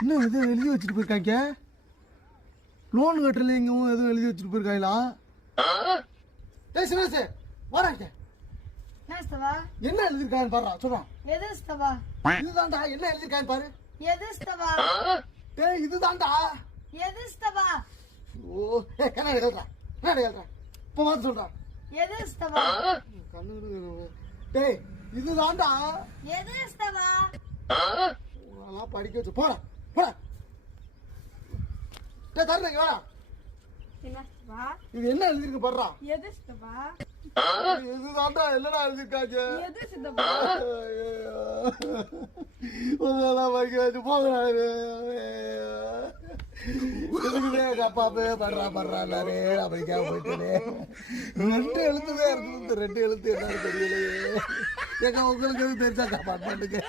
இன்னும் எதுவும் எழுதி வச்சுட்டு போயிருக்காங்க. லோன் கட்டல எங்கவும் எதுவும் எழுதி வச்சுட்டு போயிருக்காங்களா? சிவசே வராங்க. என்ன எழுதிருக்கான்னு பாரு. சொல்றான் இதுதான்டா. என்ன எழுதிருக்கான்னு பாரு. இதுதான்டா. ஓ கண்ணாடி எழுதுறா. கண்ணாடி எழுதுறா. இப்ப வந்து சொல்றான். டேய் இதுதான்டா. படிக்க வச்சு போடா போடா. தருங்க வேணா. இது என்ன எழுதிருக்கு பாடுறா. இதுதான்டா. என்னடா எழுதிருக்காங்க. படிக்க வச்சு போகிறா. படுறா படுறா எல்லாரே படிக்காம போயிட்டு 2 எழுத்துதான் இருக்குது. 2 எழுத்து என்னன்னு தெரியலையே. எங்க உங்களுக்கு எதுவும் தெரிஞ்சாக்கா பாட்டுக்கு.